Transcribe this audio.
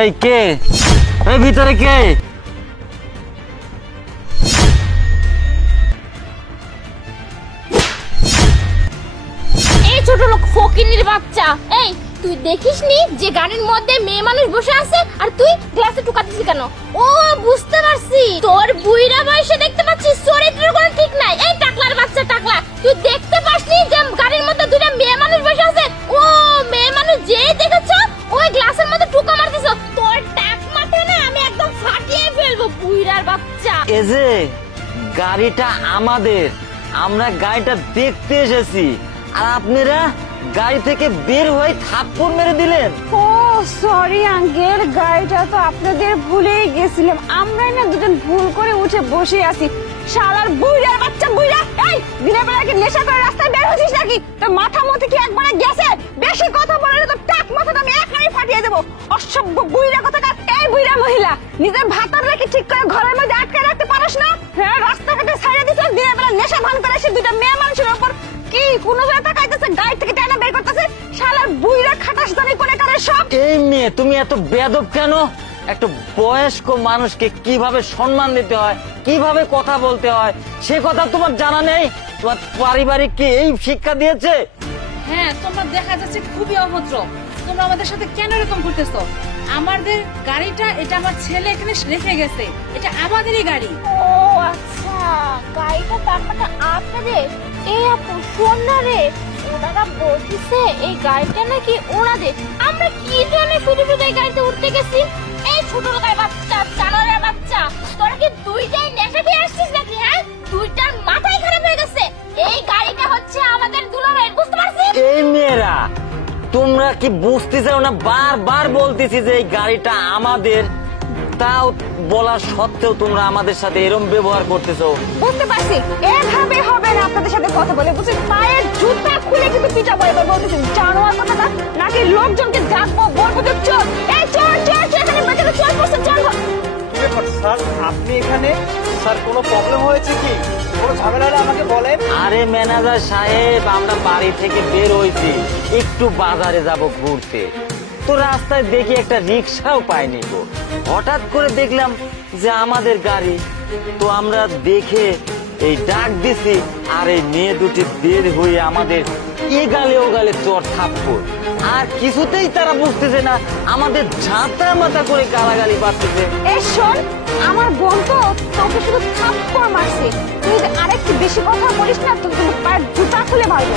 এই কে? এই ভিতরে কে? এই ছোট লোক ফকিনীর বাচ্চা, এই তুই দেখিসনি যে গাড়ির মধ্যে মেয়ে মানুষ বসে আছে আর তুই গ্লাসে টুকাতিস কেন? ও বুঝতে পারছি, তোর বুইড়া বয়সে দেখতে পাচ্ছিস চরিত্রের কোনো ঠিক নাই। এই টাকলার বাচ্চা টাকলা, তুই দেখতে পাসনি যে গাড়ির মধ্যে দুইটা মেয়ে মানুষ বসে আছে? ও মেয়ে মানুষ যেই দেখেছো ওই গ্লাসের মধ্যে টুকা মারতেছ। তোর টাক মাথা না আমি একদম ফাটিয়ে ফেলবো বুইড়ার বাচ্চা। এই যে গাড়িটা আমাদের, আমরা গাড়িটা দেখতে এসেছি আর আপনারা গাড়ি থেকে বের হয়ে থাপ্পড় মেরে দিলেন। ও সরি আঙ্কেল, গাড়িটা তো আপনাদের ভুলেই গেছিলাম। আমরা না দুজন ভুল করে উঠে বসে আছি। শালার বুইড়ার বাচ্চা বুইড়া, এই দিনের বেলা কি নেশা করে রাস্তায় বের হচ্ছিস নাকি? তোর মাথা মধ্যে কি একবারে গেছে? বেশি কথা বললে তো টাক মাথাটা আমি একাই ফাটিয়ে দেবো। অসভ্য বুইড়া কথাকার। এই বুইড়া মহিলা, নিজের ভাতার রেখে ঠিক করে ঘরের মধ্যে আটকে রাখতে পারিস না? হ্যাঁ, রাস্তাঘাটে ছাড়িয়ে দিছিস, দিনের বেলা নেশা ভান করে এসে দুইটা মেয়ে মানুষের উপর কি কোনো জায়গায় তাকাইতেছে, গাড়ি থেকে টানা বের করতেছে। শালার বুইড়া খাটাস জানি করে কারে সব। এই মেয়ে, তুমি এত বেয়াদব কেন? একটা বয়স্ক মানুষকে কিভাবে সম্মান দিতে হয়, কিভাবে কথা বলতে হয় সে কথা তোমার জানা নেই? তোমার পারিবারিক কি এই শিক্ষা দিয়েছে? হ্যাঁ, তোমরা দেখা যাচ্ছে খুবই অভদ্র। তোমরা আমাদের সাথে কেন এরকম করতেছো? আমাদের গাড়িটা, এটা আমার ছেলে এখানে রেখে গেছে, এটা আমাদেরই গাড়ি। ও আচ্ছা, গাড়িটা ব্যাপারটা আপনাদের। এই আপু শোন না রে, ওনারা বলতেছে এই গাড়িটা নাকি ওনাদের। আমরা কি জানি শুধু শুধু এই গাড়িতে উঠতে গেছি। এই ছোট লোকের বাচ্চা, জানোয়ারের বাচ্চা, তোরা কি দুইটাই নেশা দিয়ে আসছিস নাকি? হ্যাঁ, দুইটার মাথায় খারাপ হয়ে গেছে। এই গাড়িটা হচ্ছে আমাদের দুলাভাইয়ের, বুঝতে পারছিস? এই মেয়েরা, তোমরা কি বুঝতে চাও না? বারবার বলতেছি যে এই গাড়িটা আমাদের, তাও বলা সত্ত্বেও তোমরা আমাদের সাথে এরকম ব্যবহার করতেছো। বুঝতে পারছি, এভাবে হবে না আপনাদের সাথে কথা বলে। বুঝছি, পায়ের জুতা খুলে কিন্তু পিটা পড়ে বলতেছেন জানোয়ার কথাটা, নাকি লোকজনকে ডাকবো বলবো যে চোর, এই চোর চোর চোর, এখানে বেঁচে চোর করছে, চোর। কি ব্যাপার স্যার, আপনি এখানে? স্যার কোনো প্রবলেম হয়েছে কি? কোনো ঝামেলা হলে আমাকে বলেন। আরে ম্যানেজার সাহেব, আমরা বাড়ি থেকে বের হইছি, একটু বাজারে যাব ঘুরতে, তো রাস্তায় দেখি একটা রিক্সাও পাইনি গো। হঠাৎ করে দেখলাম যে আমাদের গাড়ি, তো আমরা দেখে এই ডাক দিছি, আর এই মেয়ে দুটি বের হয়ে আমাদের এ গালে ও গালে চর থাপ্পড়। আর কিছুতেই তারা বুঝতেছে না, আমাদের ঝাঁটা মাথা করে গালাগালি পাচ্ছে। এই শোন, আমার বোন তো তোকে শুধু থাপ্পড় মারছে, তুই যদি আরেকটু বেশি কথা বলিস না, তোকে কিন্তু পায়ের জুতা খুলে মারবো।